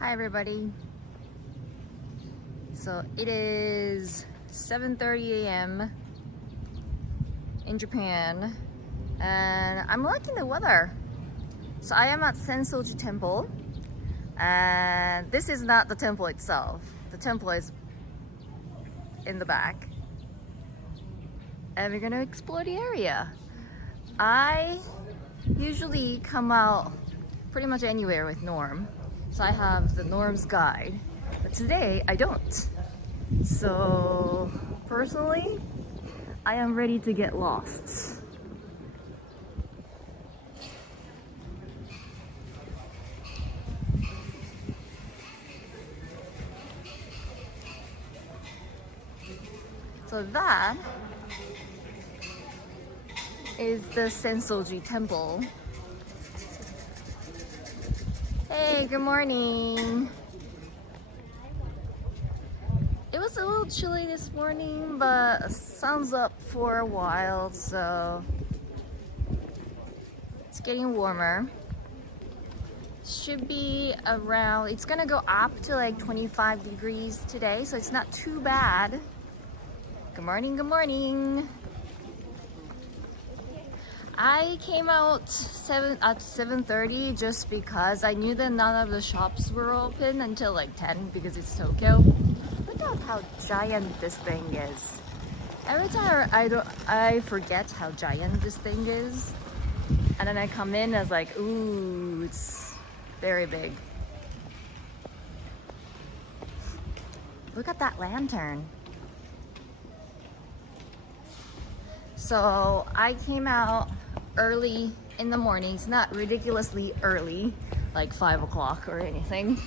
Hi everybody. So it is 7:30 a.m. in Japan and I'm liking the weather. So I am at Senso-ji temple and this is not the temple itself. The temple is in the back and we're gonna explore the area. I usually come out pretty much anywhere with Norm. So I have the Norm's guide, but today I don't. So personally, I am ready to get lost. So that is the Senso-ji temple. Hey, good morning. It was a little chilly this morning, but sun's up for a while, so it's getting warmer. Should be around, it's gonna go up to like 25 degrees today, so it's not too bad. Good morning, good morning. I came out at 7:30 just because I knew that none of the shops were open until like 10 because it's Tokyo. Look at how giant this thing is. Every time I forget how giant this thing is. And then I come in and I was like, ooh, it's very big. Look at that lantern. So I came out early in the morning. It's not ridiculously early, like 5 o'clock or anything.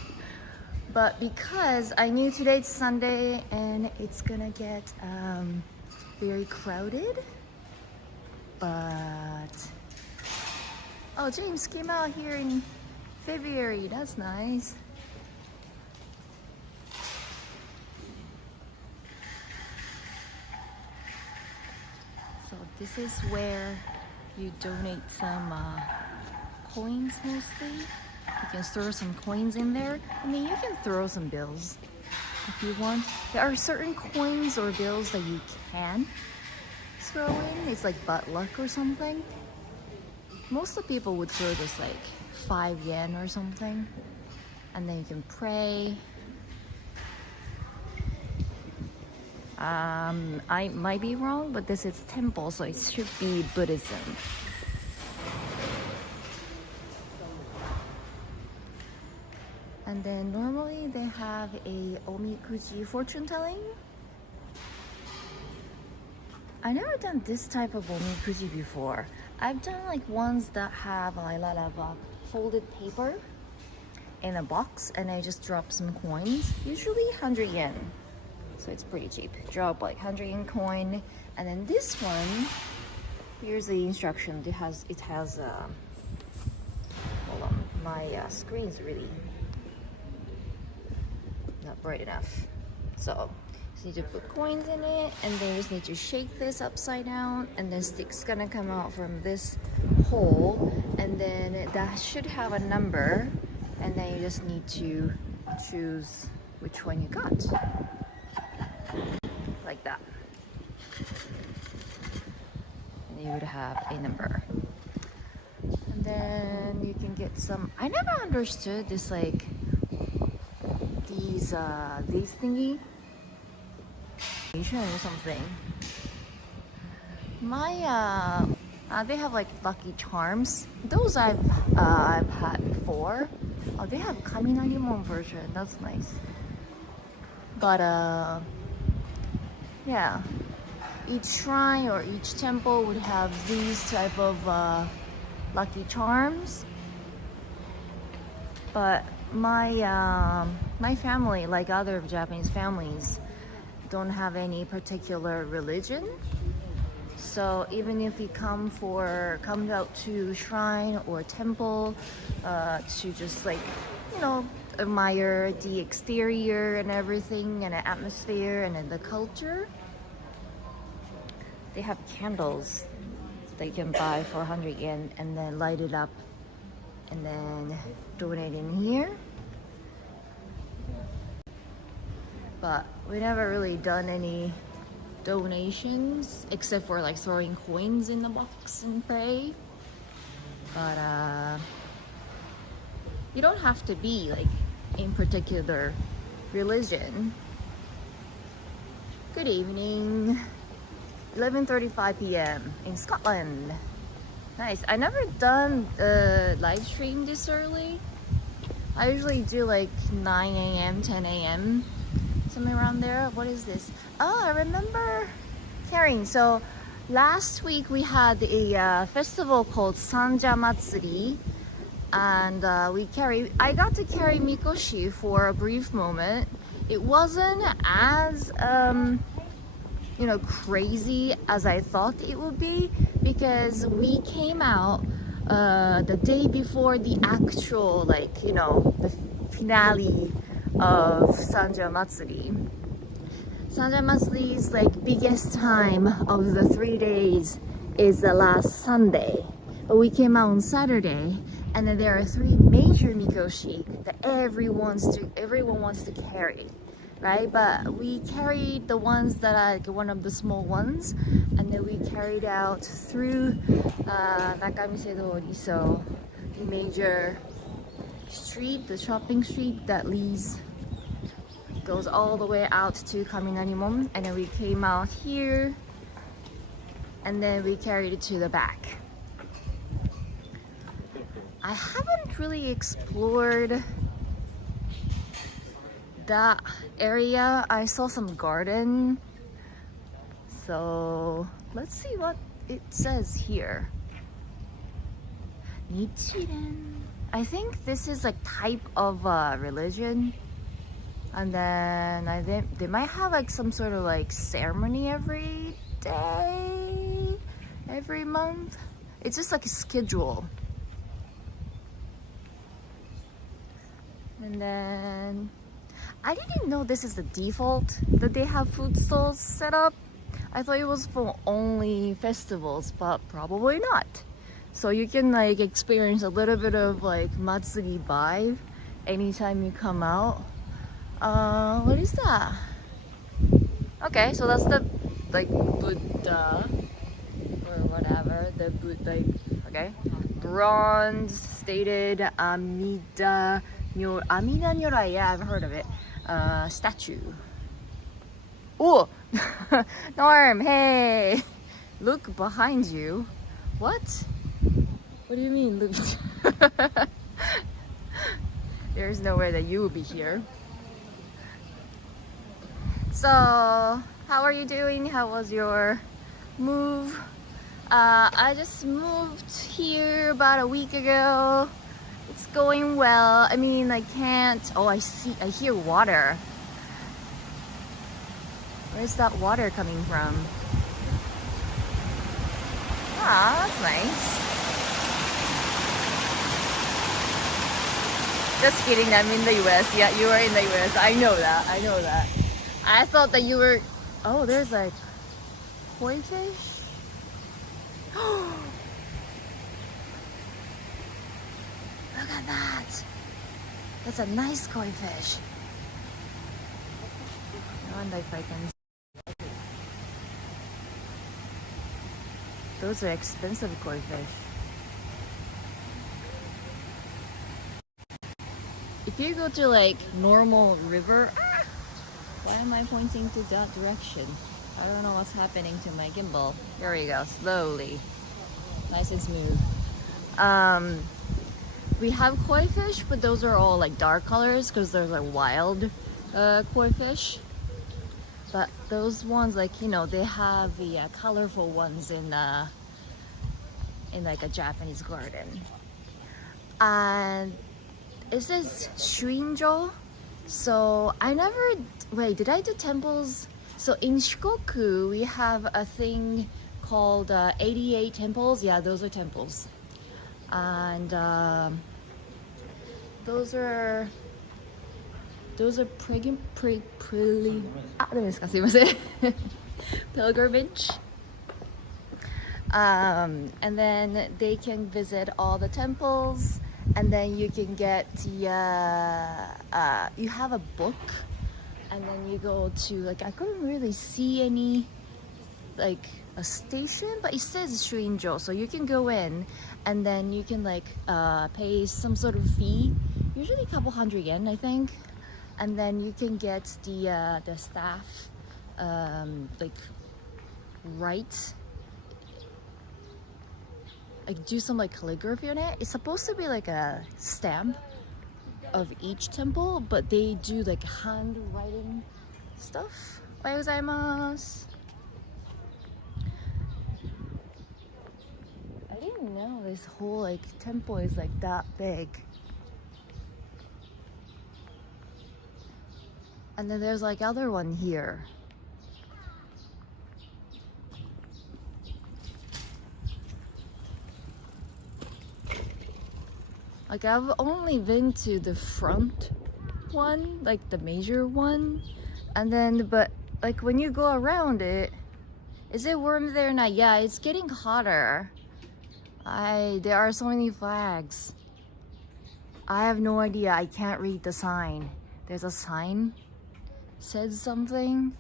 But because I knew today's Sunday and it's gonna get very crowded. But, oh, James came out here in February. That's nice. So this is where you donate some coins mostly. You can throw some coins in there. I mean, you can throw some bills if you want. There are certain coins or bills that you can throw in. It's like butt luck or something. Most of the people would throw this like 5 yen or something. And then you can pray. I might be wrong, but this is temple, so it should be Buddhism. And then normally they have a omikuji fortune telling. I never done this type of omikuji before. I've done like ones that have a lot of folded paper in a box and I just drop some coins, usually 100 yen. So it's pretty cheap. Drop like 100 yen coin. And then this one, here's the instruction. It has hold on, my screen's really not bright enough. So you need to put coins in it and then you just need to shake this upside down and then stick's gonna come out from this hole and then that should have a number and then you just need to choose which one you got. Like that. And you would have a number. And then you can get some, I never understood this like these thingy or something. My they have like lucky charms. Those I've had before. Oh, they have Kaminarimon version. That's nice. But yeah, each shrine or each temple would have these type of lucky charms. But my my family, like other Japanese families, don't have any particular religion. So even if you come out to shrine or temple to just like, you know, admire the exterior and everything and the atmosphere and then the culture, they have candles that you can buy for 100 yen and then light it up and then donate in here. but we never really done any donations except for like throwing coins in the box and pray. But you don't have to be like in particular religion. Good evening. 11:35 p.m. in Scotland. Nice. I never done a live stream this early. I usually do like 9 a.m., 10 a.m. somewhere around there. What is this? Oh, I remember carrying. So last week we had a festival called Sanja Matsuri, and I got to carry Mikoshi for a brief moment. It wasn't as crazy as I thought it would be, because we came out the day before the actual the finale of Sanja Matsuri. Sanja Matsuri's biggest time of the 3 days is the last Sunday, but we came out on Saturday, and then there are 3 major mikoshi that everyone wants to carry, right? But we carried the ones that are one of the small ones, and then we carried out through Nakamisedori, so the major street, the shopping street that goes all the way out to Kaminarimon, and then we came out here, and then we carried it to the back. I haven't really explored that area. I saw some garden, so let's see what it says here. Nichiren. I think this is a type of religion, and then I think they might have some sort of ceremony every day, every month. It's just like a schedule. And then I didn't know this is the default that they have food stalls set up. I thought it was for only festivals, but probably not. So you can experience a little bit of Matsuri vibe anytime you come out. What is that? Okay, so that's the Buddha or whatever. The Buddha, okay. Bronze stated Amida Nyorai. Yeah, I've heard of it. Statue. Oh, Norm, hey, look behind you. What? What do you mean? Look. There's no way that you will be here. So, how are you doing? How was your move? I just moved here about a week ago. It's going well. I mean, I hear water. Where's that water coming from? Ah, that's nice. Just kidding, I'm in the US. Yeah, you are in the US. I know that. I thought that you were... Oh, there's koi fish? Look at that. That's a nice koi fish. I wonder if I can... Those are expensive koi fish. If you go to normal river... Why am I pointing to that direction? I don't know what's happening to my gimbal. There we go, slowly. Nice and smooth. We have koi fish, but those are all dark colors because they're wild koi fish. But those ones, they have the colorful ones in a Japanese garden. And it says Shuinjo. So I never... Wait, did I do temples? So in Shikoku, we have a thing called 88 temples. Yeah, those are temples. And those are pilgrimage. And then they can visit all the temples, and then you can get you have a book, and then you go to like, I couldn't really see any like a station, but it says Shuinjo, so you can go in and then you can like pay some sort of fee, usually a couple hundred yen I think, and then you can get the staff like write, like do some like calligraphy on it. It's supposed to be like a stamp of each temple, but they do like handwriting stuff. Ohayou gozaimasu. I didn't know this whole like temple is like that big. And then there's like other one here. Like I've only been to the front one, like the major one, and then but like when you go around it, is it warm there now? Yeah, it's getting hotter. There are so many flags. I have no idea. I can't read the sign. There's a sign says something,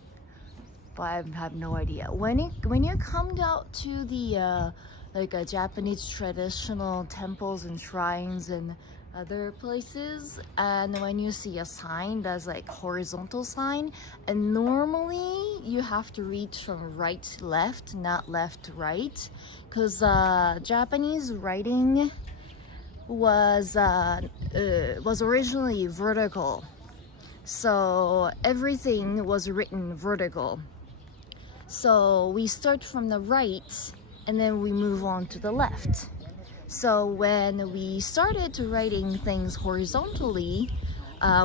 but I have no idea. When you come out to the like Japanese traditional temples and shrines and other places, and when you see a sign that's like horizontal sign, and normally you have to read from right to left, not left to right, because Japanese writing was originally vertical, so everything was written vertical. So we start from the right and then we move on to the left. So when we started to writing things horizontally,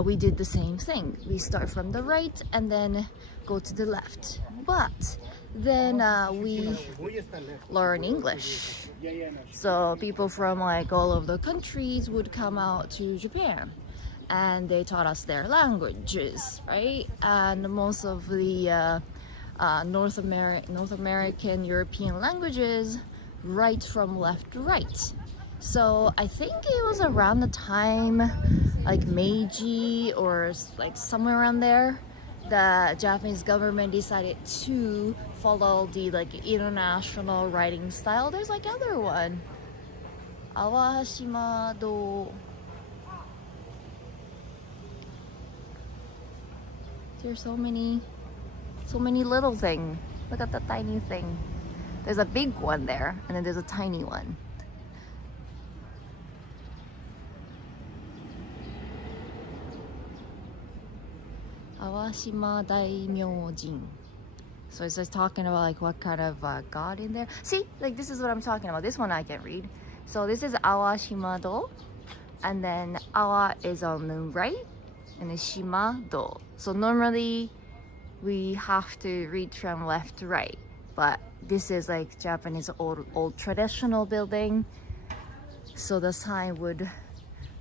we did the same thing. We start from the right and then go to the left. But then we learn English. So people from like all of the countries would come out to Japan, and they taught us their languages, right? And most of the North American, European languages write from left to right. So I think it was around the time like Meiji or like somewhere around there, the Japanese government decided to follow the like international writing style. There's like other one, Awashima do. There's so many little things. Look at the tiny thing. There's a big one there, and then there's a tiny one. Awashima Daimyojin. So it's just talking about like what kind of god in there. See, like this is what I'm talking about. This one I can read. So this is Awashima do, and then Awa is on the right, and then Shima do. So normally we have to read from left to right, but this is like Japanese old traditional building, so the sign would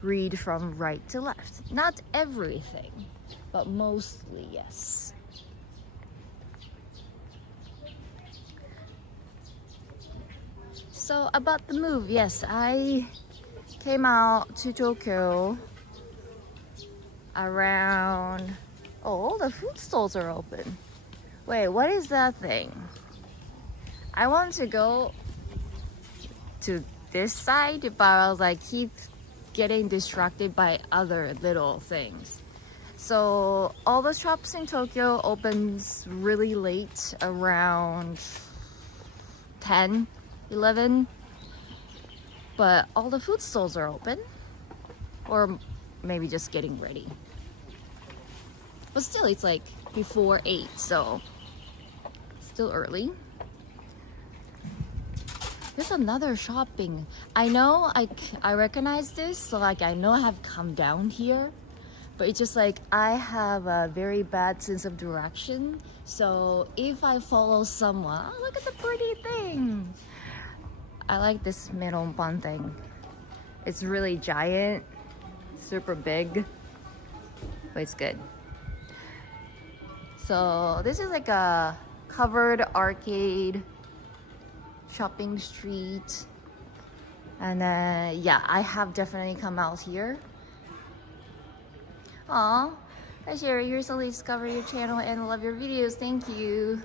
read from right to left. Not everything, but mostly yes. So about the move, yes, I came out to Tokyo around, oh, all the food stalls are open. Wait, what is that thing? I want to go to this side, but I was like, keep getting distracted by other little things. So all the shops in Tokyo opens really late, around 10, 11. But all the food stalls are open, or maybe just getting ready. But still, it's like before 8, so still early. There's another shopping. I know I recognize this, so like I know I have come down here, but it's just like I have a very bad sense of direction. So if I follow someone, oh, look at the pretty thing. I like this melonpan thing. It's really giant, super big, but it's good. So this is like a covered arcade shopping street, and yeah, I have definitely come out here. Aw, Hi Sherry, recently discovered your channel and love your videos. Thank you.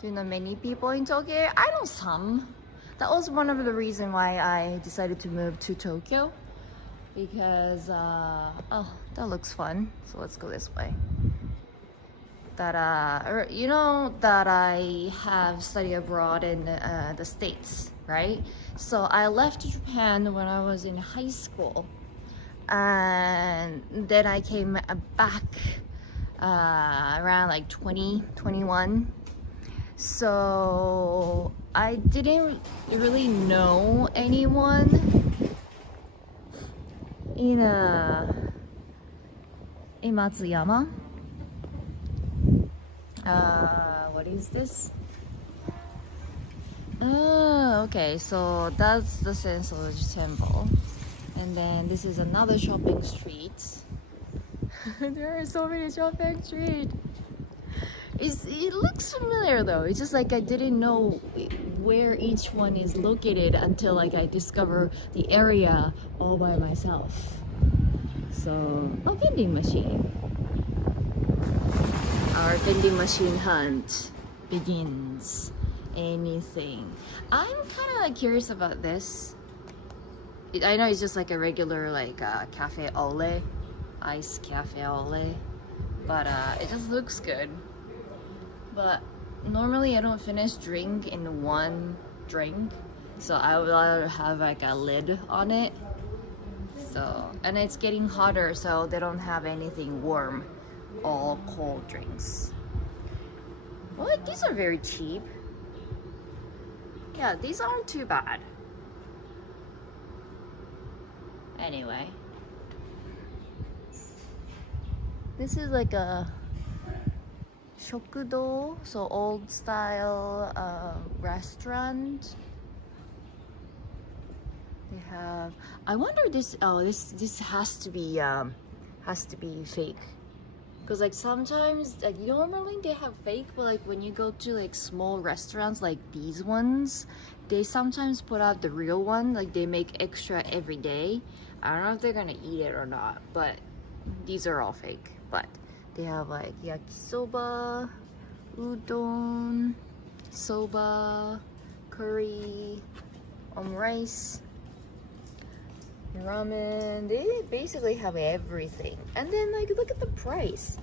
Do you know many people in Tokyo? I know some. That was one of the reasons why I decided to move to Tokyo. Because, oh, that looks fun. So let's go this way. You know that I have studied abroad in the States, right? So I left Japan when I was in high school. And then I came back around like 21. So I didn't really know anyone in Matsuyama. What is this? Oh, okay, so that's the Senso-ji temple. And then this is another shopping street. There are so many shopping streets. It looks familiar though. It's just like I didn't know where each one is located until like I discover the area all by myself. So, a vending machine. Our vending machine hunt begins. Anything. I'm kind of curious about this. I know it's just like a regular like cafe au lait, ice cafe au lait, but it just looks good. But normally I don't finish drink in one drink, so I would rather have like a lid on it. So, and it's getting hotter, so they don't have anything warm, all cold drinks. What? These are very cheap. Yeah, these aren't too bad. Anyway, this is like a shokudo, so old style restaurant. They have. I wonder this. Oh, this has to be fake. Because like sometimes, like normally they have fake, but like when you go to like small restaurants like these ones, they sometimes put out the real one. Like they make extra every day. I don't know if they're gonna eat it or not, but these are all fake. But they have like yakisoba, udon, soba, curry, rice, ramen. They basically have everything. And then like look at the price.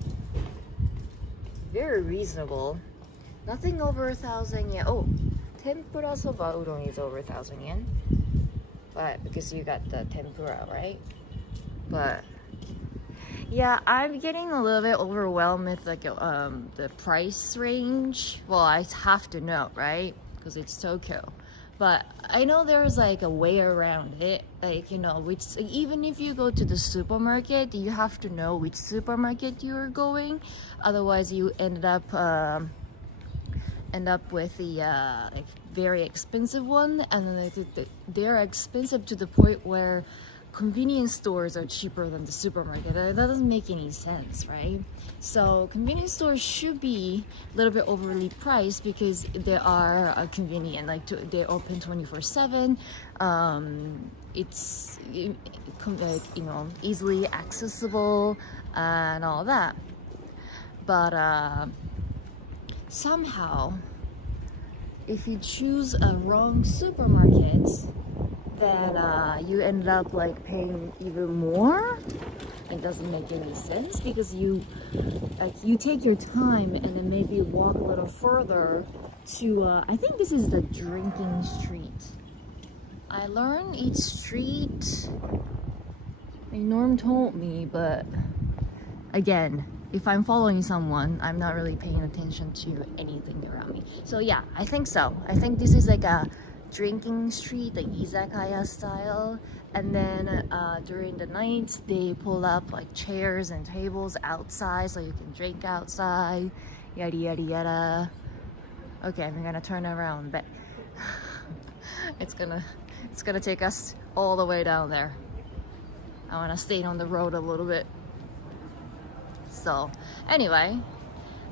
Very reasonable. Nothing over 1,000 yen. Oh, tempura soba udon is over 1,000 yen. But because you got the tempura, right? But yeah, I'm getting a little bit overwhelmed with like the price range. Well, I have to know, right? Because it's Tokyo. But I know there's like a way around it. Like, you know, which even if you go to the supermarket, you have to know which supermarket you're going. Otherwise, you end up with the like very expensive one, and then they're expensive to the point where convenience stores are cheaper than the supermarket. That doesn't make any sense, right? So convenience stores should be a little bit overly priced because they are convenient. Like they open 24/7. It's like, you know, easily accessible and all that. But somehow, if you choose a wrong supermarket, then you end up like paying even more. It doesn't make any sense because you take your time and then maybe walk a little further to I think this is the drinking street. I learned each street, like Norm told me, but again, if I'm following someone, I'm not really paying attention to anything around me. So yeah, I think so. I think this is like a drinking street, like izakaya style. And then during the night, they pull up like chairs and tables outside so you can drink outside, yada yada yada. Okay, I'm gonna turn around, but it's gonna take us all the way down there. I wanna stay on the road a little bit. So anyway,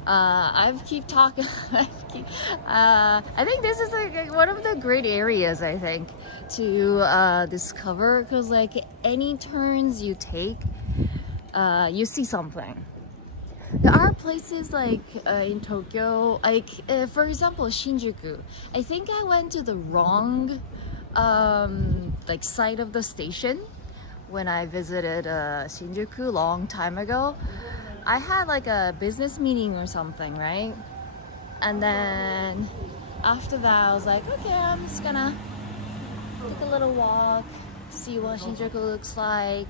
I've keep talking. I think this is like one of the great areas I think to discover, because like any turns you take, you see something. There are places like in Tokyo, like for example Shinjuku. I think I went to the wrong like side of the station when I visited Shinjuku long time ago. I had like a business meeting or something, right? And then after that I was like, okay, I'm just gonna take a little walk, see what Shinjuku looks like.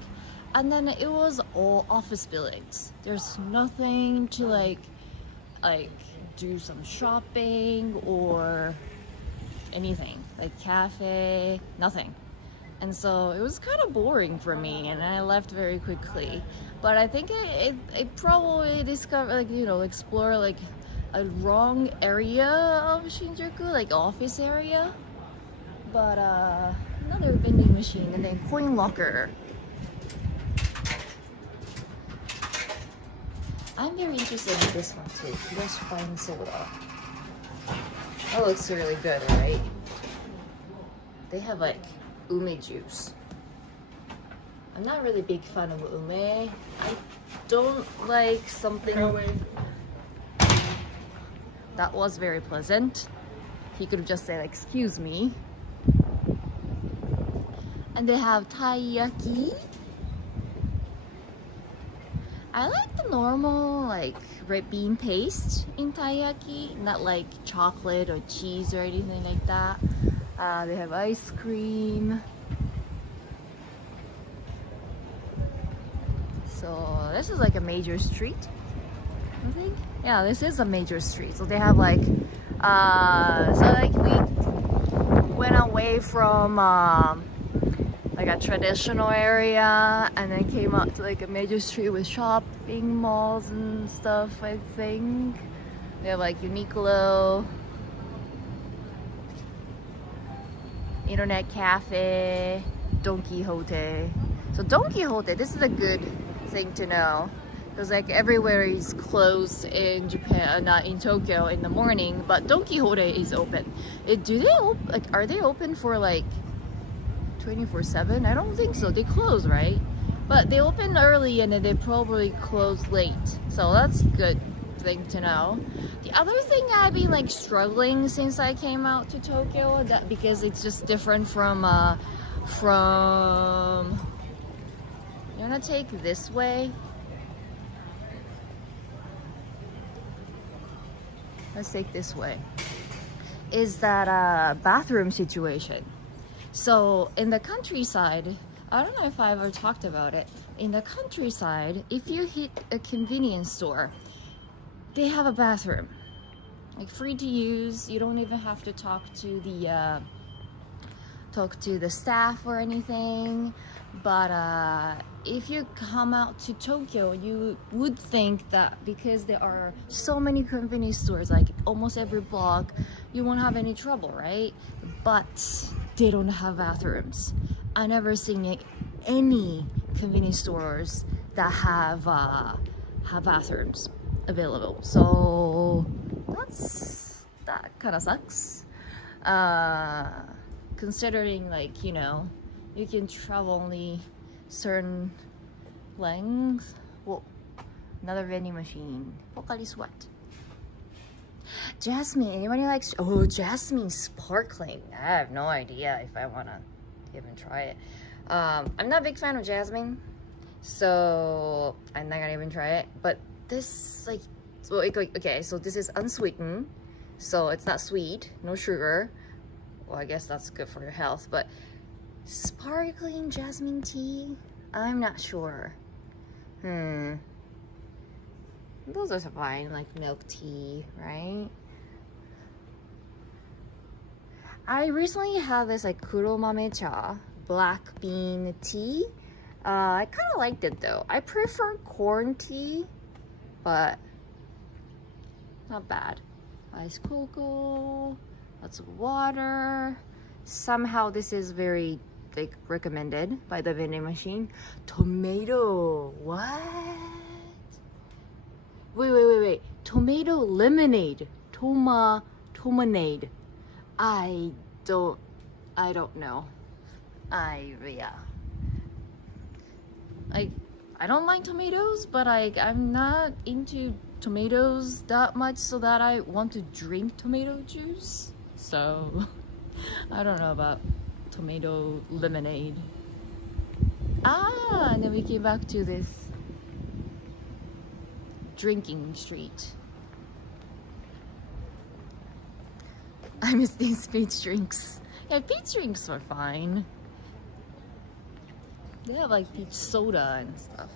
And then it was all office buildings. There's nothing to like do some shopping or anything, like cafe, nothing. And so it was kind of boring for me, and I left very quickly. But I think it probably discovered, like, you know, explore like a wrong area of Shinjuku, like office area. But another vending machine, and then coin locker. I'm very interested in this one too. Fresh fine soda. That looks really good, right? They have like ume juice. I'm not really a big fan of ume. I don't like something. That was very pleasant. He could have just said, excuse me. And they have taiyaki. I like the normal like red bean paste in taiyaki, not like chocolate or cheese or anything like that. They have ice cream. So this is like a major street, I think. Yeah, this is a major street. So they have like, so like we went away from like a traditional area and then came out to like a major street with shopping malls and stuff, I think. They have like Uniqlo, internet cafe, Don Quixote. So Don Quixote, this is a good thing to know, because like everywhere is closed in Japan, not in Tokyo in the morning, but Don Quixote is open. Are they open for like 24/7? I don't think so. They close, right? But they open early and then they probably close late. So that's a good thing to know. The other thing I've been like struggling since I came out to Tokyo, that because it's just different from you wanna take this way? Let's take this way. Is that bathroom situation. So in the countryside, I don't know if I ever talked about it. In the countryside, if you hit a convenience store, they have a bathroom, like free to use. You don't even have to talk to the staff or anything. But if you come out to Tokyo, you would think that because there are so many convenience stores, like almost every block, you won't have any trouble, right? But they don't have bathrooms. I never seen any convenience stores that have bathrooms available. So that kind of sucks. Considering, like, you know, you can travel only certain length. Whoa, another vending machine. Pocari Sweat. Jasmine, anybody likes, oh, Jasmine sparkling. I have no idea if I wanna even try it. I'm not a big fan of Jasmine, so I'm not gonna even try it. But this, like, okay, so this is unsweetened, so it's not sweet, no sugar. Well, I guess that's good for your health, but sparkling jasmine tea? I'm not sure. Those are fine, like milk tea, right? I recently had this like kuromame cha, black bean tea. I kind of liked it though. I prefer corn tea, but not bad. Iced cocoa, lots of water. Somehow this is very like recommended by the vending machine. Tomato, what? Wait. tomato lemonade, tomanade. I don't know. Yeah. I don't like tomatoes, but I'm not into tomatoes that much so that I want to drink tomato juice. So I don't know about tomato lemonade. And then we came back to this drinking street. I miss these peach drinks. Yeah, peach drinks are fine. They have like peach soda and stuff.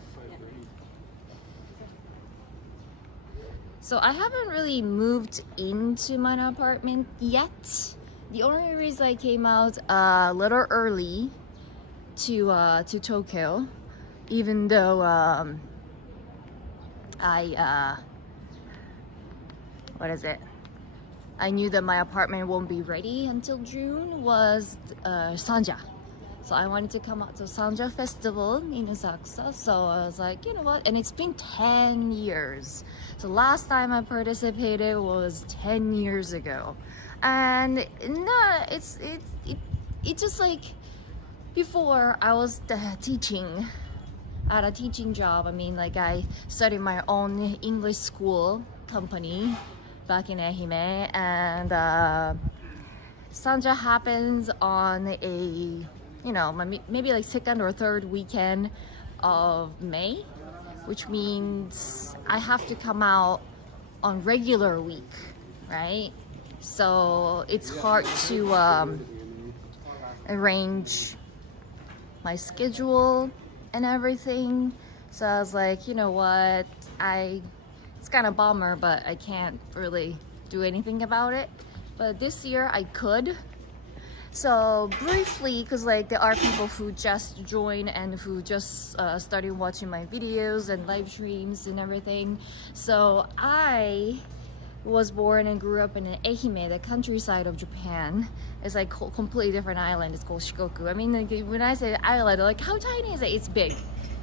So I haven't really moved into my apartment yet. The only reason I came out a little early to Tokyo, even though I knew that my apartment won't be ready until June, was Sanja. So I wanted to come out to Sanja Festival in Asakusa. So I was like, you know what? And it's been 10 years. So last time I participated was 10 years ago. And no, it's just like before I was teaching at a teaching job. I mean, like I studied my own English school company back in Ehime, and Sanja happens on a, you know, maybe like second or third weekend of May, which means I have to come out on regular week, right? So it's hard to arrange my schedule and everything. So I was like, you know what, it's kind of bummer, but I can't really do anything about it. But this year I could. So briefly, because like there are people who just joined and who just started watching my videos and live streams and everything. So I was born and grew up in Ehime, the countryside of Japan. It's like a completely different island. It's called Shikoku. I mean, like, when I say island, like, how tiny is it? It's big,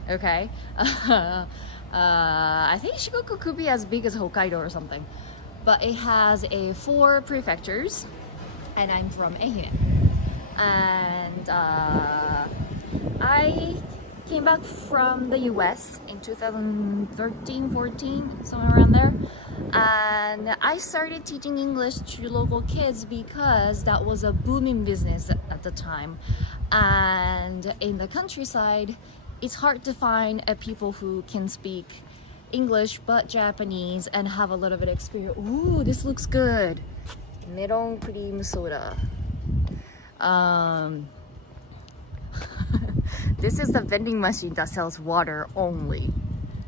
okay? I think Shikoku could be as big as Hokkaido or something. But it has 4 prefectures, and I'm from Ehime. And I came back from the US in 2013, 14, somewhere around there. And I started teaching English to local kids because that was a booming business at the time. And in the countryside, it's hard to find people who can speak English but Japanese and have a little bit of experience. Ooh, this looks good. Melon cream soda. This is the vending machine that sells water only.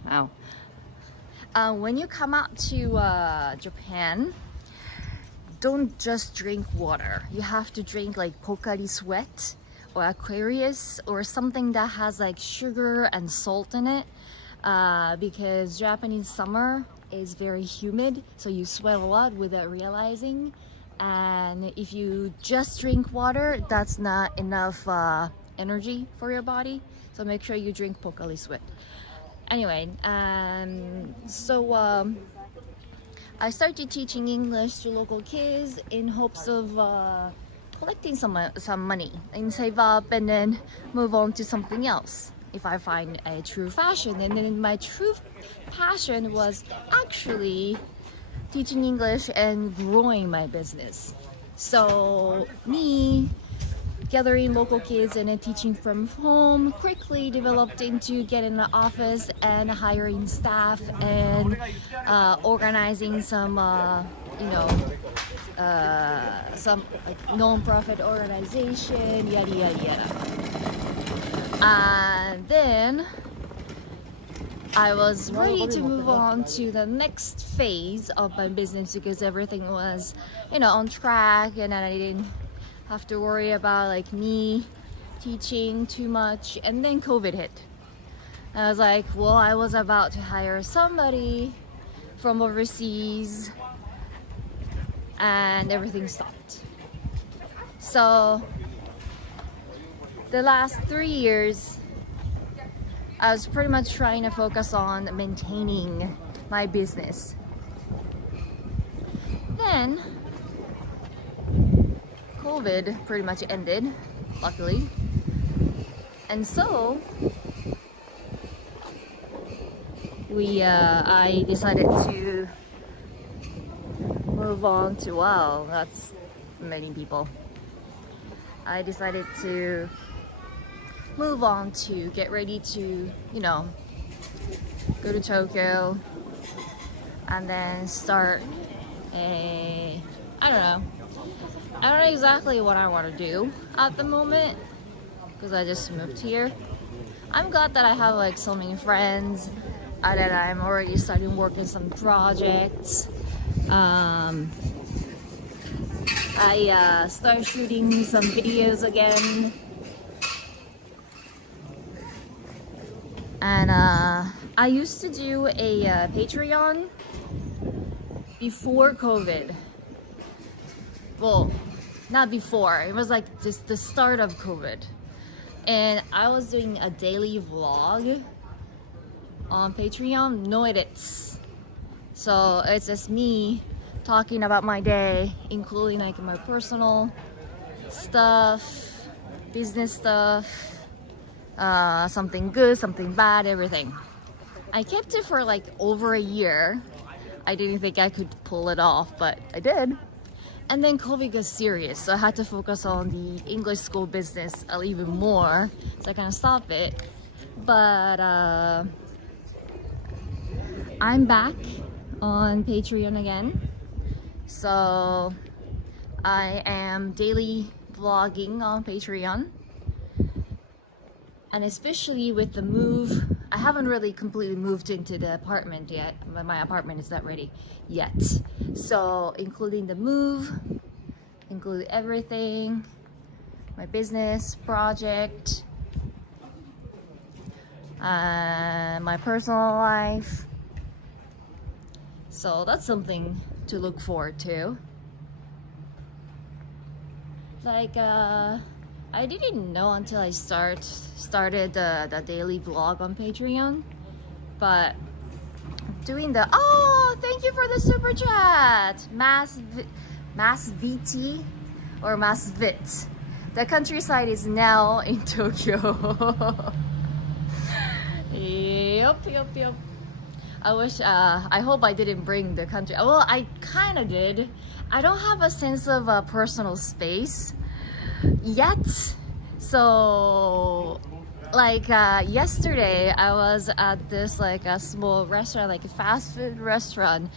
Wow. When you come out to Japan, don't just drink water. You have to drink like Pocari Sweat or Aquarius or something that has like sugar and salt in it, because Japanese summer is very humid, so you sweat a lot without realizing. And if you just drink water, that's not enough energy for your body, so make sure you drink Pocari Sweat. Anyway, so I started teaching English to local kids in hopes of collecting some money and save up and then move on to something else if I find a true passion. And then my true passion was actually teaching English and growing my business. So me gathering local kids and then teaching from home quickly developed into getting an office and hiring staff and organizing some some like non-profit organization, yada yada yada. And then I was ready to move on to the next phase of my business because everything was, on track, and I didn't have to worry about like me teaching too much. And then COVID hit. I was like, well, I was about to hire somebody from overseas and everything stopped. So the last 3 years I was pretty much trying to focus on maintaining my business then COVID pretty much ended, luckily. And so I decided to move on to, wow, that's many people. I decided to move on to get ready to, go to Tokyo and then start I don't know exactly what I want to do at the moment because I just moved here. I'm glad that I have like so many friends and that I'm already starting working some projects. I started shooting some videos again, and I used to do a Patreon before COVID. Well, not before, it was like just the start of COVID, and I was doing a daily vlog on Patreon, no edits. So it's just me talking about my day, including like my personal stuff, business stuff, something good, something bad, everything. I kept it for like over a year. I didn't think I could pull it off, but I did. And then COVID got serious, so I had to focus on the English school business even more, so I kind of stopped it. But I'm back on Patreon again. So I am daily vlogging on Patreon. And especially with the move, I haven't really completely moved into the apartment yet. My apartment is not ready yet. So including the move, include everything, my business project, my personal life. So that's something to look forward to. Like I didn't know until I started the daily vlog on Patreon, but doing the, oh, thank you for the super chat, Mass VT or Mass Vit. The countryside is now in Tokyo. Yep. I wish, I hope I didn't bring the country. Well, I kind of did. I don't have a sense of personal space yet. So, like yesterday, I was at this like a small restaurant, like a fast food restaurant,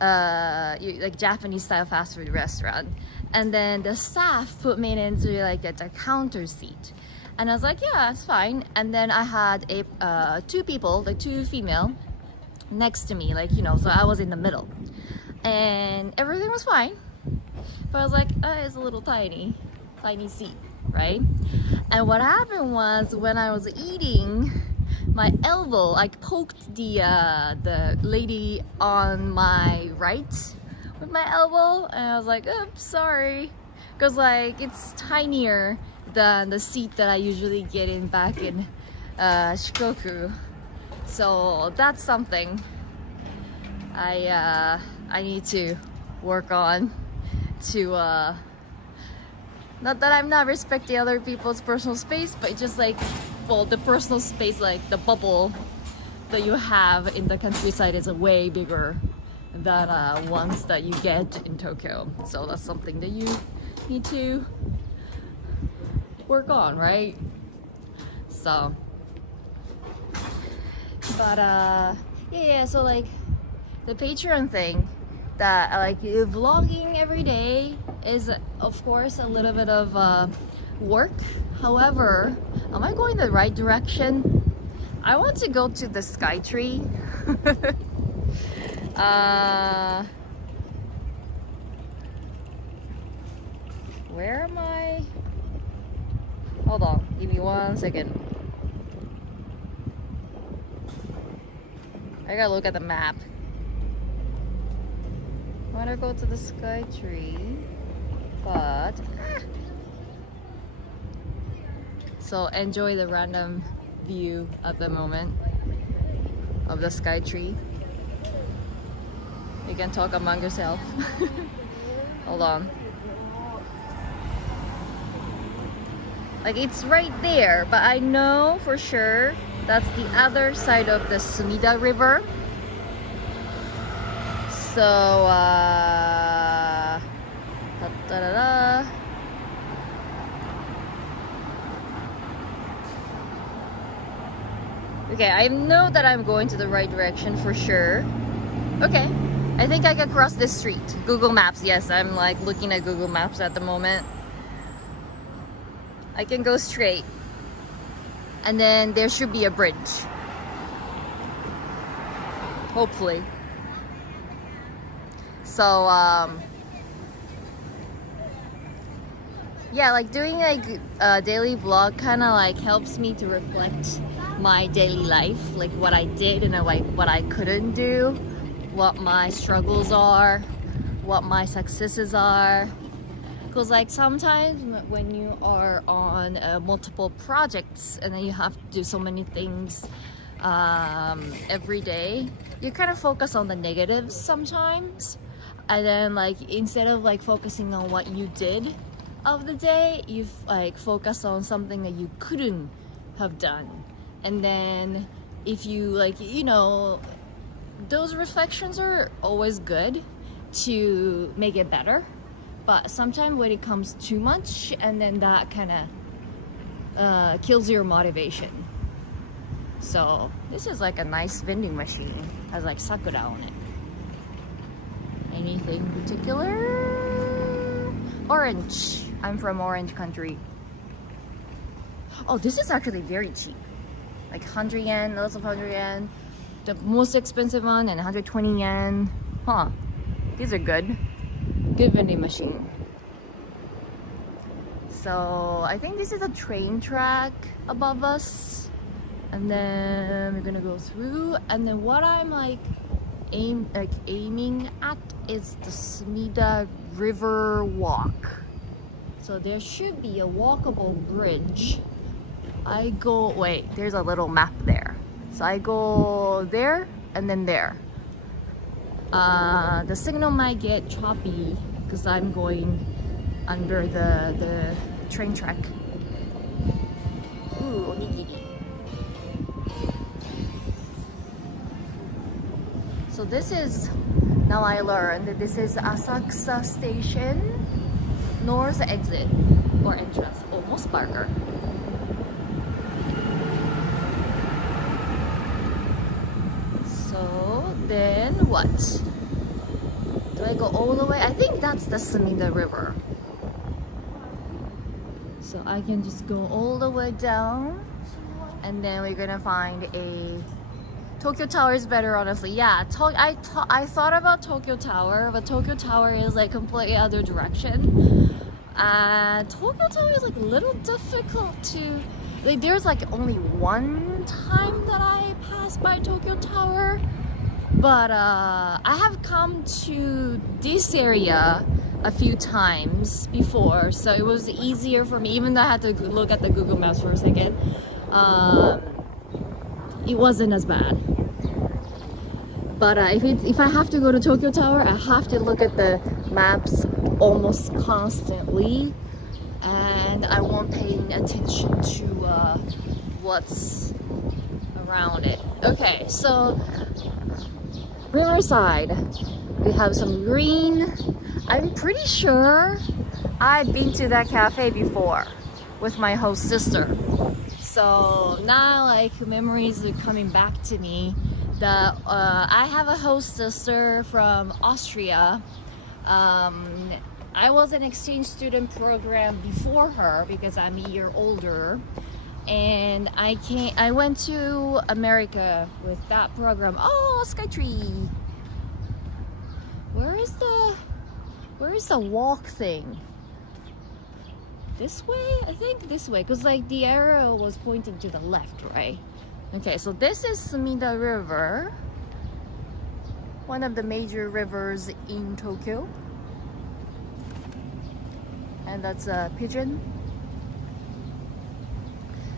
like Japanese style fast food restaurant. And then the staff put me into like a counter seat. And I was like, yeah, it's fine. And then I had two people, like two female, next to me, like, so I was in the middle. And everything was fine. But I was like, it's a little tiny seat, right? And what happened was when I was eating, my elbow, I poked the lady on my right with my elbow, and I was like, oops, sorry. Because like it's tinier than the seat that I usually get in back in Shikoku. So that's something I need to work on to not that I'm not respecting other people's personal space, but just like, well, the personal space, like the bubble that you have in the countryside is way bigger than ones that you get in Tokyo. So that's something that you need to work on, right? So but yeah, so like the Patreon thing, that I like vlogging every day is of course a little bit of work. However, am I going the right direction? I want to go to the Skytree. Where am I? Hold on, give me 1 second. I gotta look at the map. I wanna go to the Skytree, but so enjoy the random view at the moment of the Skytree. You can talk among yourself. Hold on. Like it's right there, but I know for sure that's the other side of the Sumida River. So, da-da-da. Okay, I know that I'm going to the right direction for sure. Okay, I think I can cross this street. Google Maps, yes, I'm like looking at Google Maps at the moment. I can go straight. And then there should be a bridge. Hopefully. So, yeah, like doing like a daily vlog kind of like helps me to reflect my daily life, like what I did and like what I couldn't do, what my struggles are, what my successes are. Because like sometimes when you are on multiple projects and then you have to do so many things every day, you kind of focus on the negatives sometimes, and then like instead of like focusing on what you did of the day, you like focus on something that you couldn't have done. And then if you like, you know, those reflections are always good to make it better. But sometimes when it comes too much, and then that kind of kills your motivation. So this is like a nice vending machine. Has like sakura on it. Anything particular? Orange. I'm from Orange country. Oh, this is actually very cheap. Like 100 yen, lots of 100 yen. The most expensive one and 120 yen. Huh. These are good. Good vending machine. So I think this is a train track above us, and then we're gonna go through. And then what I'm like aiming at is the Sumida River walk. So there should be a walkable bridge. Wait, there's a little map there. So I go there and then there. The signal might get choppy because I'm going under the train track. Ooh, onigiri. So this is, now I learned that this is Asakusa Station, north exit or entrance, almost Barker. So then what? Do I go all the way? I think that's the Sumida River. So I can just go all the way down, and then we're gonna find a Tokyo Tower is better, honestly. Yeah, I thought about Tokyo Tower, but Tokyo Tower is like completely other direction. Tokyo Tower is like a little difficult to, like there's like only one time that I passed by Tokyo Tower, but I have come to this area a few times before, so it was easier for me, even though I had to look at the Google Maps for a second. It wasn't as bad. But if I have to go to Tokyo Tower, I have to look at the maps almost constantly, and I won't pay attention to what's around it. Okay, so Riverside, we have some green. I'm pretty sure I've been to that cafe before with my host sister. So now like memories are coming back to me. I have a host sister from Austria. I was an exchange student program before her because I'm a year older, and I went to America with that program. Oh, Skytree! Where is the walk thing? This way? I think this way, because like the arrow was pointing to the left, right? Okay, so this is Sumida River, one of the major rivers in Tokyo. And that's a pigeon.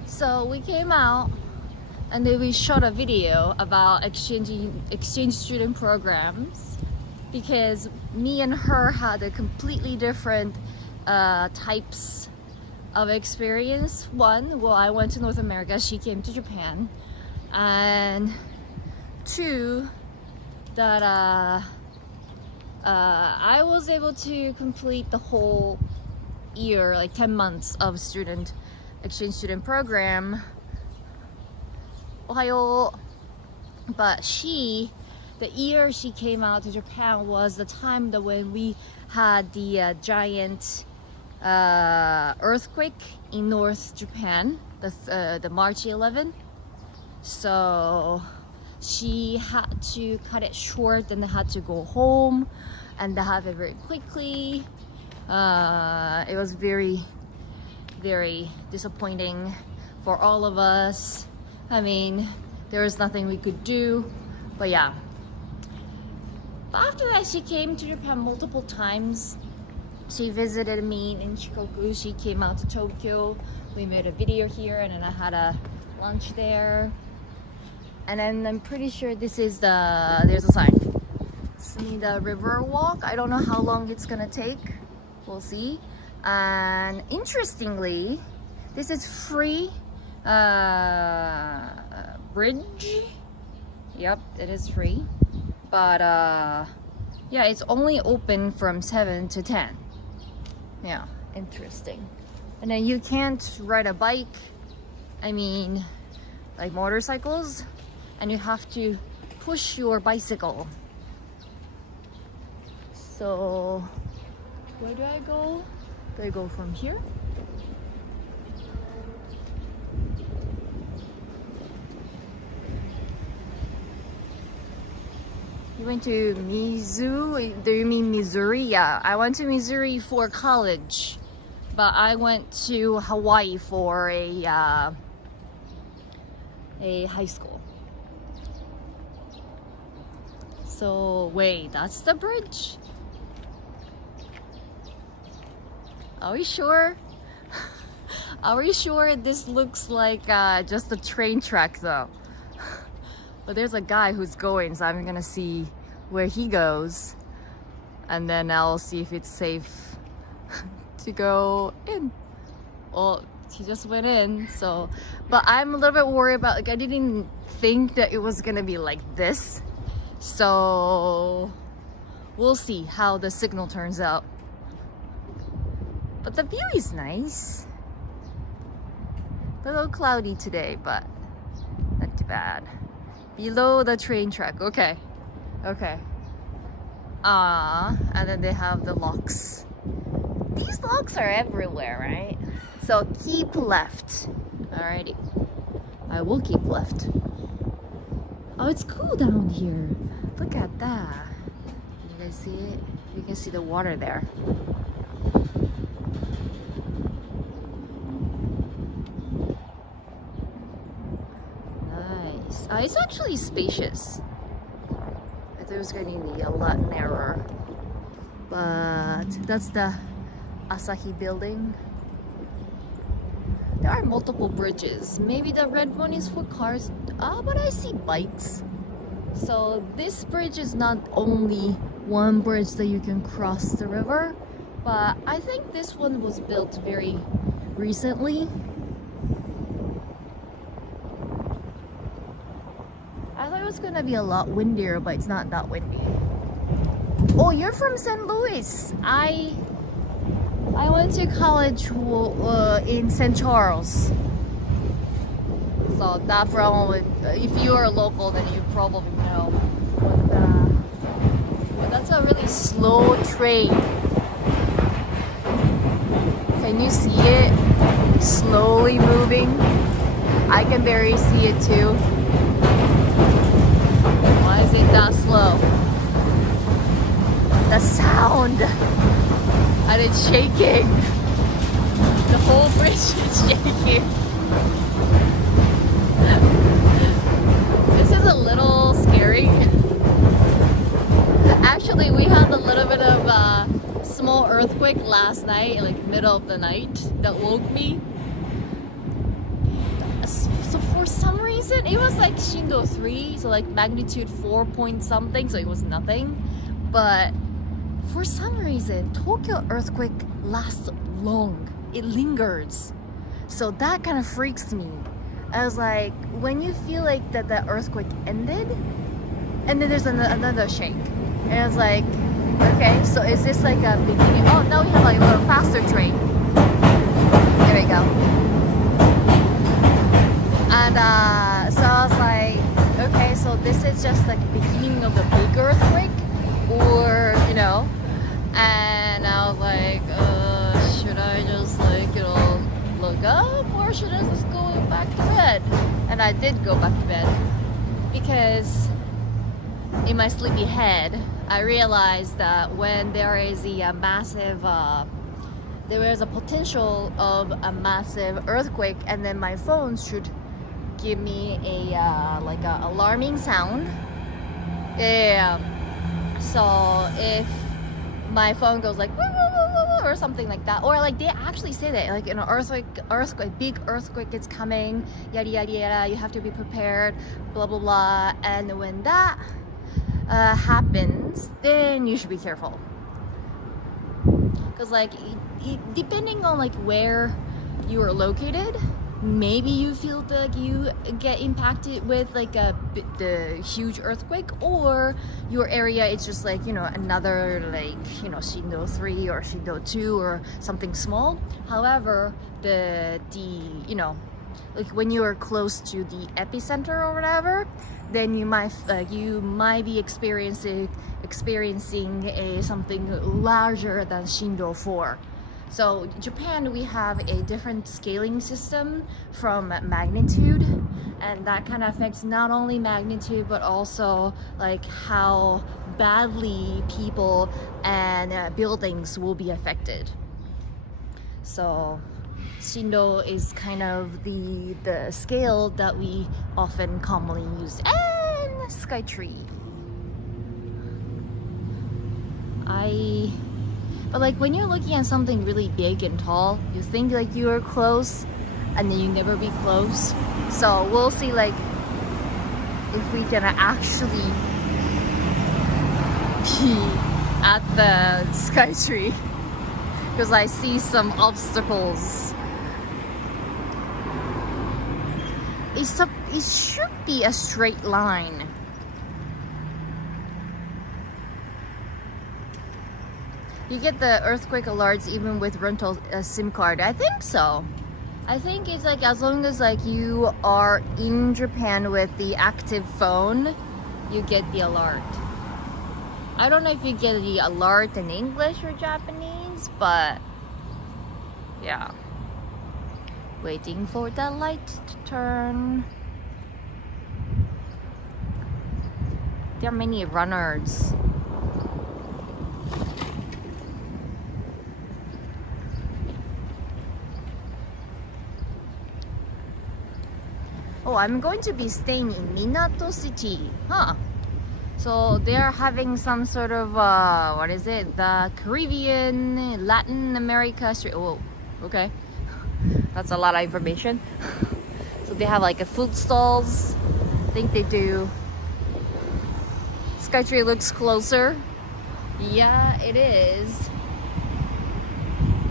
So we came out and then we shot a video about exchange student programs, because me and her had a completely different types of experience. One, well, I went to North America, she came to Japan, and two, that I was able to complete the whole year, like 10 months of exchange student program. Ohayo. But the year she came out to Japan was the time that when we had the giant earthquake in North Japan, the March 11. So she had to cut it short and had to go home and have it very quickly. It was very, very disappointing for all of us. I mean, there was nothing we could do, but yeah. But after that, she came to Japan multiple times. She visited me in Shikoku. She came out to Tokyo. We made a video here, and then I had a lunch there. And then I'm pretty sure this is there's a sign. Sumida River Walk. I don't know how long it's gonna take. We'll see. And interestingly, this is free bridge. Yep, it is free. But yeah, it's only open from 7 to 10. Yeah, interesting. And then you can't ride a bike, I mean like motorcycles, and you have to push your bicycle. So where do I go? Do I go from here? You went to Missouri? Do you mean Missouri? Yeah, I went to Missouri for college, but I went to Hawaii for a high school. So wait, that's the bridge? Are we sure? Are we sure this looks like just a train track though? But there's a guy who's going, so I'm gonna see where he goes, and then I'll see if it's safe to go in. Well, he just went in, so. But I'm a little bit worried about, like, I didn't think that it was gonna be like this. So we'll see how the signal turns out. But the view is nice. A little cloudy today, but not too bad. Below the train track. Okay. Okay. And then they have the locks. These locks are everywhere, right? So keep left. Alrighty. I will keep left. Oh, it's cool down here. Look at that. Can you guys see it? You can see the water there. It's actually spacious. I thought it was going to be a lot narrower. But that's the Asahi building. There are multiple bridges. Maybe the red one is for cars. But I see bikes. So this bridge is not only one bridge that you can cross the river, but I think this one was built very recently. I thought it was gonna be a lot windier, but it's not that windy. Oh, you're from St. Louis. I went to college in St. Charles. So that probably, if you are local, then you probably know. But that's a really slow train. Can you see it? Slowly moving. I can barely see it too. Why is it that slow? The sound! And it's shaking! The whole bridge is shaking! This is a little scary. Actually, we had a little bit of a small earthquake last night, like middle of the night, that woke me. So for some reason, it was like Shindo 3, so like magnitude 4 point something, so it was nothing. But for some reason, Tokyo earthquake lasts long. It lingers. So that kind of freaks me. I was like, when you feel like that the earthquake ended, and then there's another shake. And I was like, okay, so is this like a beginning? Oh, now we have like a little faster train. There we go. And so I was like, okay, so this is just like the beginning of the big earthquake, or, you know, and I was like, should I just like, you know, look up, or should I just go back to bed? And I did go back to bed because in my sleepy head, I realized that when there is a massive, there is a potential of a massive earthquake, and then my phone should give me a like a alarming sound. Yeah. So if my phone goes like or something like that, or like they actually say that like, you know, big earthquake is coming, yada yada yada, you have to be prepared, blah blah blah. And when that happens, then you should be careful, because like depending on like where you are located, maybe you feel like you get impacted with like the huge earthquake, or your area is just like, you know, another like, you know, Shindo 3 or Shindo 2 or something small. However, the you know, like when you are close to the epicenter or whatever, then you might be experiencing a something larger than Shindo 4. So Japan, we have a different scaling system from magnitude, and that kind of affects not only magnitude but also like how badly people and buildings will be affected. So Shindo is kind of the scale that we often commonly use. And Skytree. But like when you're looking at something really big and tall, you think like you are close, and then you never be close. So we'll see like if we can actually be at the Skytree, because I see some obstacles. It should be a straight line. You get the earthquake alerts even with rental SIM card. I think so. I think it's like as long as like you are in Japan with the active phone, you get the alert. I don't know if you get the alert in English or Japanese, but yeah. Waiting for the light to turn. There are many runners. Oh, I'm going to be staying in Minato City. Huh. So they're having some sort of, what is it? The Caribbean, Latin America street. Oh, okay. That's a lot of information. So they have like a food stalls. I think they do. Skytree looks closer. Yeah, it is.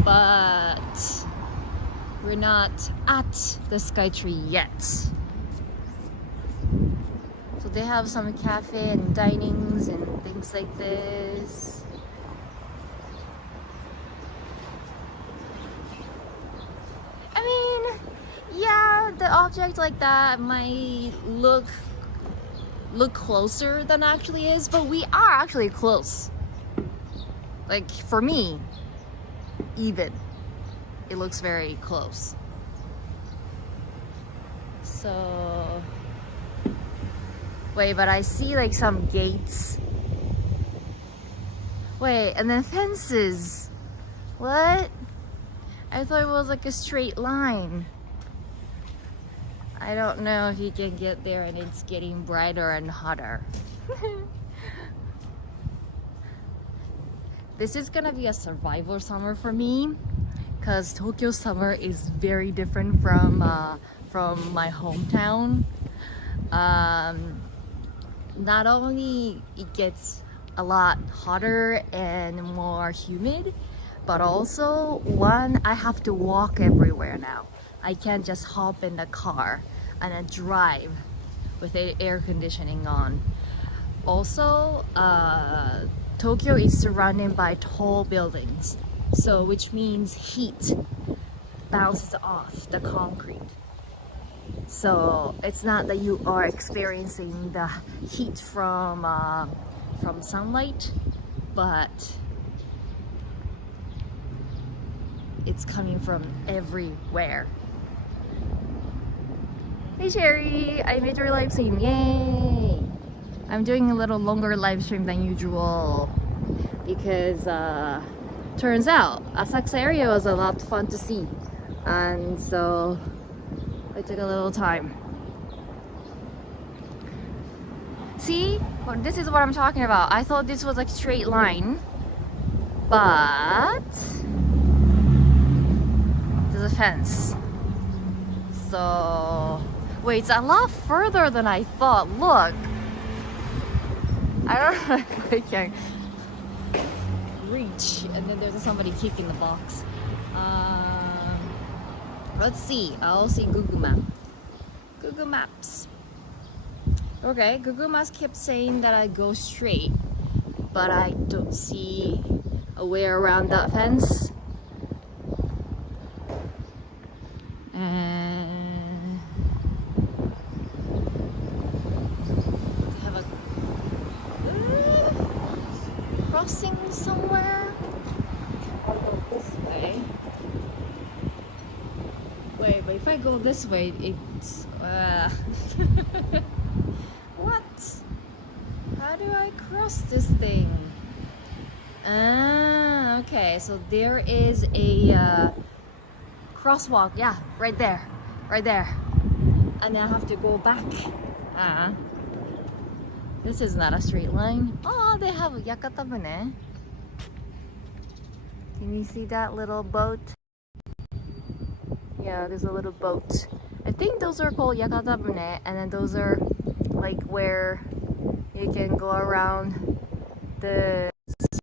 But we're not at the Skytree yet. So they have some cafe and dinings and things like this. I mean, yeah, the object like that might look closer than actually is, but we are actually close. Like for me, even, it looks very close. So wait, but I see like some gates. Wait, and then fences. What? I thought it was like a straight line. I don't know if you can get there, and it's getting brighter and hotter. This is gonna be a survival summer for me, because Tokyo summer is very different from my hometown. Not only it gets a lot hotter and more humid, but also one, I have to walk everywhere now. I can't just hop in the car and then drive with the air conditioning on. Also, Tokyo is surrounded by tall buildings, so which means heat bounces off the concrete. So it's not that you are experiencing the heat from sunlight, but it's coming from everywhere. Hey Sherry, I made your live stream, yay! I'm doing a little longer live stream than usual because turns out Asakusa area was a lot of fun to see, and so I took a little time. See? Well, this is what I'm talking about. I thought this was like a straight line, but there's a fence. So, wait, it's a lot further than I thought. Look. I don't know if I can reach. And then there's somebody kicking the box. Let's see. I'll see Google Map. Google Maps. Okay, Google Maps kept saying that I go straight, but I don't see a way around that fence. And have a crossing somewhere. I'll go this way. Wait, but if I go this way, it's what? How do I cross this thing? Ah, okay. So there is a crosswalk. Yeah, right there, right there. And then I have to go back. This is not a straight line. Oh, they have a yakatabune. Can you see that little boat? Yeah, there's a little boat. I think those are called yakatabune, and then those are like where you can go around the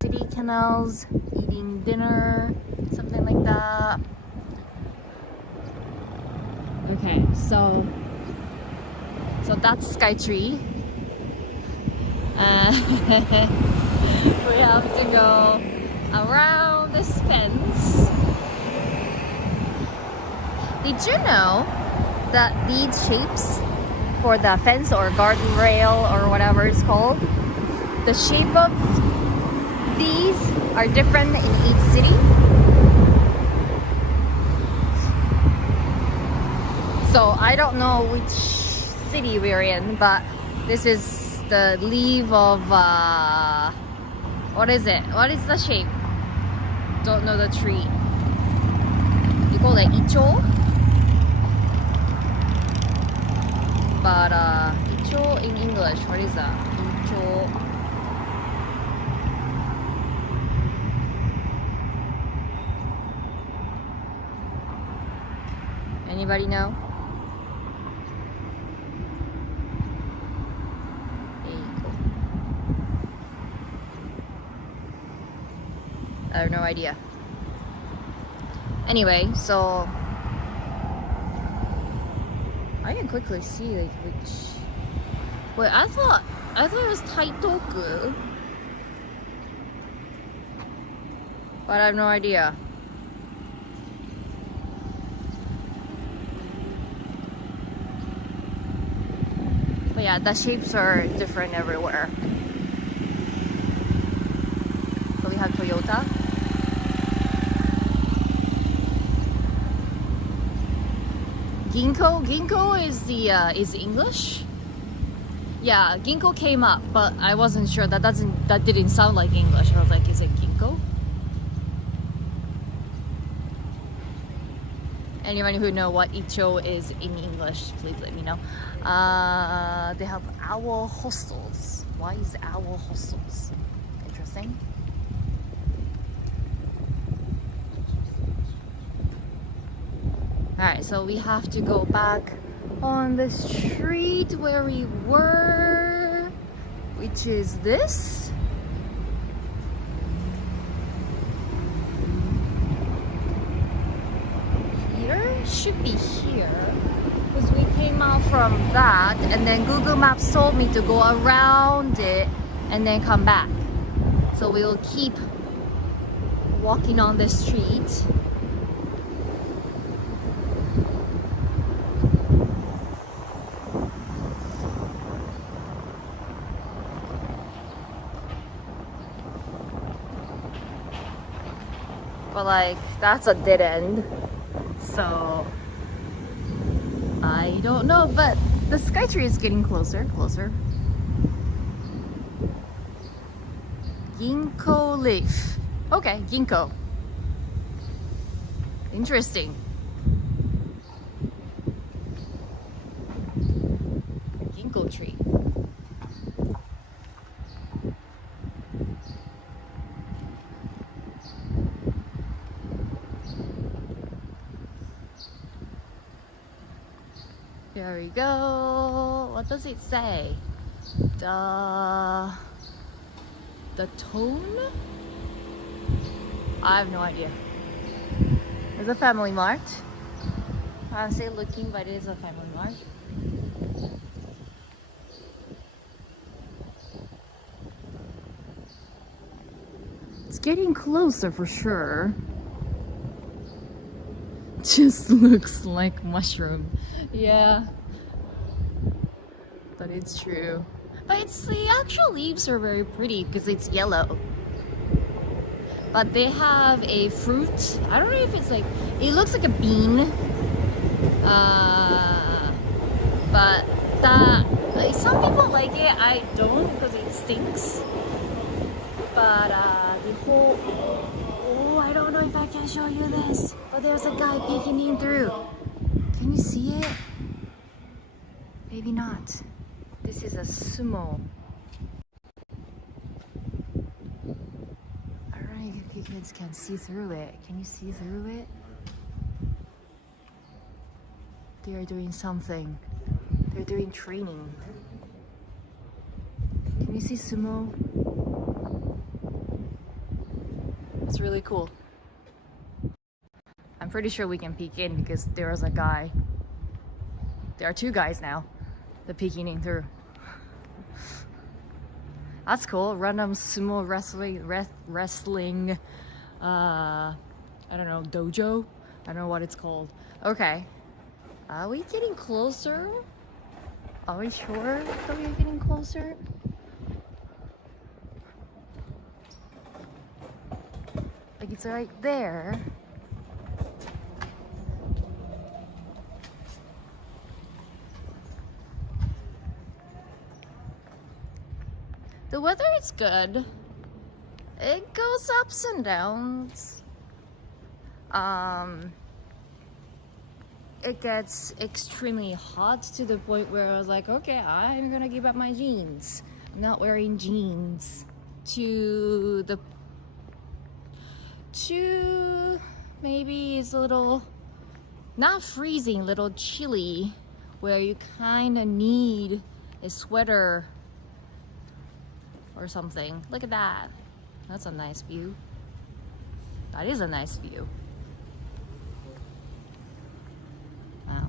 city canals, eating dinner, something like that. Okay, so that's Skytree. We have to go around this fence. Did you know that these shapes for the fence or garden rail or whatever it's called, the shape of these are different in each city? So I don't know which city we're in, but this is the leaf of what is it? What is the shape? Don't know the tree. You call it icho? But icho in English, what is that? Icho. Anybody know? I have no idea. Anyway, so I can quickly see like which. Wait, I thought it was Taitoku, but I have no idea. But yeah, the shapes are different everywhere. So we have Toyota. Ginkgo is English. Yeah, Ginkgo came up, but I wasn't sure. That didn't sound like English. I was like, is it Ginkgo? Anyone who know what icho is in English, please let me know. They have owl hostels. Why is owl hostels? Interesting. Alright, so we have to go back on the street where we were, which is this. out from that, and then Google Maps told me to go around it and then come back. So we'll keep walking on the street. But like, that's a dead end. So I don't know, but the Skytree is getting closer. Ginkgo leaf. Okay, ginkgo. Interesting. Ginkgo tree. There we go. What does it say? The tone? I have no idea. There's a Family Mart. I'm still looking, but it is a Family Mart. It's getting closer for sure. Just looks like mushroom. Yeah. But it's true. But it's the actual leaves are very pretty because it's yellow. But they have a fruit. I don't know if it's like, it looks like a bean. But that, like, some people like it. I don't because it stinks. But the whole, oh, I don't know if I can show you this. But there's a guy peeking in through. Can you see it? Maybe not. This is a sumo. I don't know if you kids can see through it. Can you see through it? They are doing something. They're doing training. Can you see sumo? It's really cool. I'm pretty sure we can peek in because there was a guy. There are two guys now. They're peeking in through. That's cool. Random sumo wrestling. I don't know, dojo. I don't know what it's called. Okay. Are we getting closer? Are we sure that we're getting closer? Like it's right there. The weather is good. It goes ups and downs. It gets extremely hot to the point where I was like, okay, I'm gonna give up my jeans. I'm not wearing jeans to maybe it's a little, not freezing, little chilly, where you kind of need a sweater or something. Look at that. That's a nice view. That is a nice view. Wow.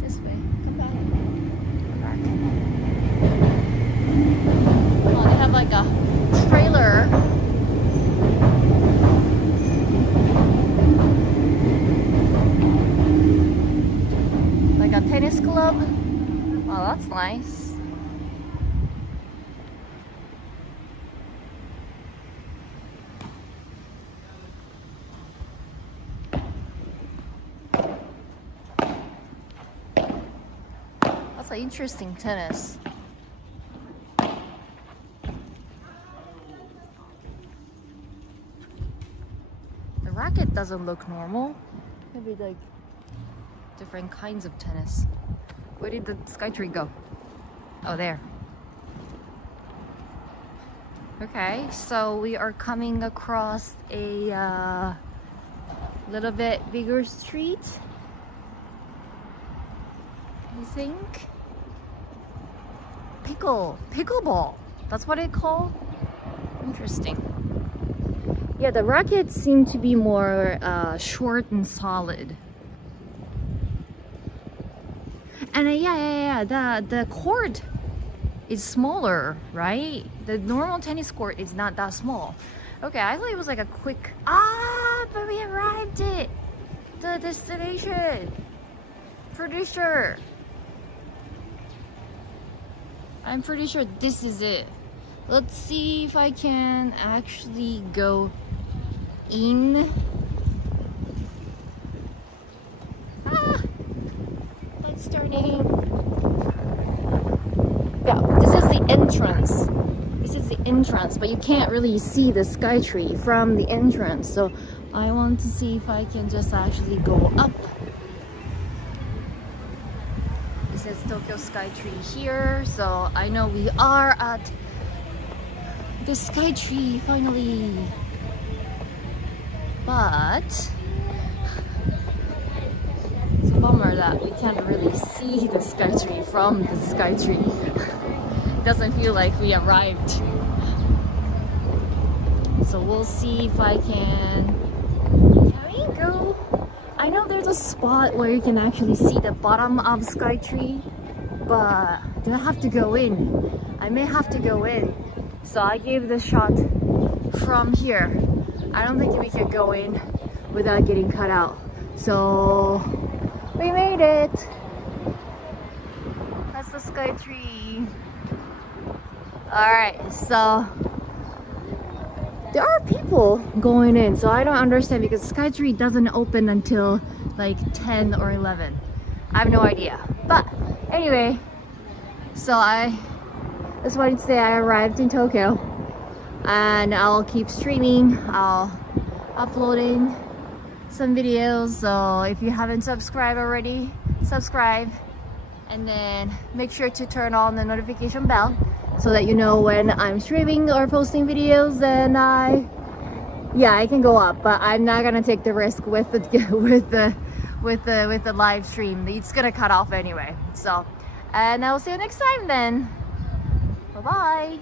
This way. Come back. Come back. Oh, they have like a trailer. A tennis club. Oh, that's nice. That's an interesting tennis. The racket doesn't look normal. Maybe like different kinds of tennis. Where did the Skytree go? Oh, there. Okay, so we are coming across a little bit bigger street, I think. Pickleball. That's what it's called? Interesting. Yeah, the rackets seem to be more short and solid. And the court is smaller, right? The normal tennis court is not that small. Okay, I thought it was like a quick... but we arrived at the destination. Pretty sure. I'm pretty sure this is it. Let's see if I can actually go in. Lights turning. Yeah, this is the entrance. This is the entrance, but you can't really see the Skytree from the entrance. So I want to see if I can just actually go up. This is Tokyo Skytree here. So I know we are at the Skytree finally. But it's a bummer that we can't really see the Skytree from the Skytree. It doesn't feel like we arrived. So we'll see if I can we go? I know there's a spot where you can actually see the bottom of Skytree, but do I have to go in? I may have to go in. So I gave the shot from here. I don't think we can go in without getting cut out. So we made it. That's the Skytree. Alright, so there are people going in, so I don't understand because Skytree doesn't open until like 10 or 11. I have no idea. But anyway, so I just wanted to say I arrived in Tokyo, and I'll keep streaming. I'll uploading some videos. So if you haven't subscribed already, subscribe, and then make sure to turn on the notification bell so that you know when I'm streaming or posting videos. And I can go up, but I'm not gonna take the risk with the with the live stream. It's gonna cut off anyway. So, and I'll see you next time then. Bye bye.